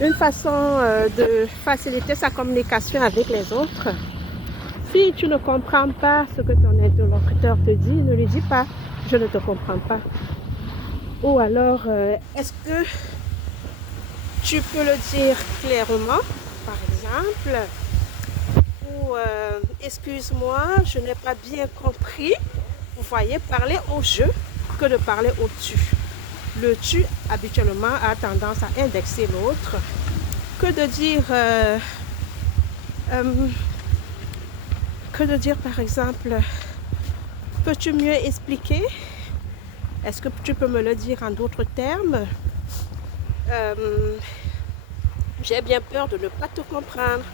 Une façon de faciliter sa communication avec les autres. Si tu ne comprends pas ce que ton interlocuteur te dit, ne lui dis pas je ne te comprends pas. Ou alors, est-ce que tu peux le dire clairement, par exemple, ou excuse-moi, je n'ai pas bien compris. Vous voyez, parler au je que de parler au tu. Le tu, habituellement, a tendance à indexer l'autre. Que de dire, euh, que de dire par exemple, peux-tu mieux expliquer? Est-ce que tu peux me le dire en d'autres termes? Euh, j'ai bien peur de ne pas te comprendre.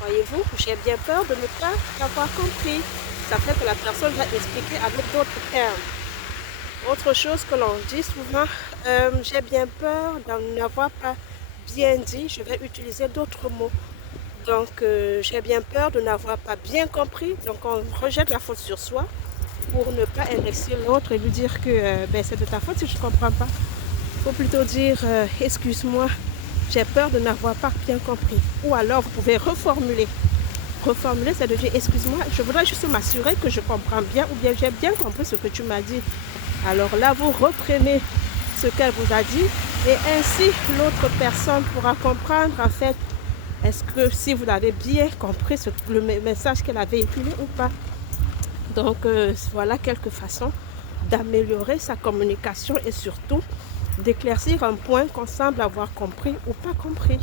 Voyez-vous, j'ai bien peur de ne pas t'avoir compris. Ça fait que la personne va expliquer avec d'autres termes. Autre chose que l'on dit souvent, j'ai bien peur d'en n'avoir pas bien dit, je vais utiliser d'autres mots. Donc, j'ai bien peur de n'avoir pas bien compris. Donc, on rejette la faute sur soi pour ne pas indexer l'autre et lui dire que c'est de ta faute si je ne comprends pas. Il faut plutôt dire excuse-moi, j'ai peur de n'avoir pas bien compris. Ou alors, vous pouvez reformuler. Reformuler, c'est de dire excuse-moi, je voudrais juste m'assurer que je comprends bien ou bien j'ai bien compris ce que tu m'as dit. Alors là, vous reprenez ce qu'elle vous a dit et ainsi l'autre personne pourra comprendre en fait est-ce que si vous avez bien compris le message qu'elle a véhiculé ou pas. Donc voilà quelques façons d'améliorer sa communication et surtout d'éclaircir un point qu'on semble avoir compris ou pas compris.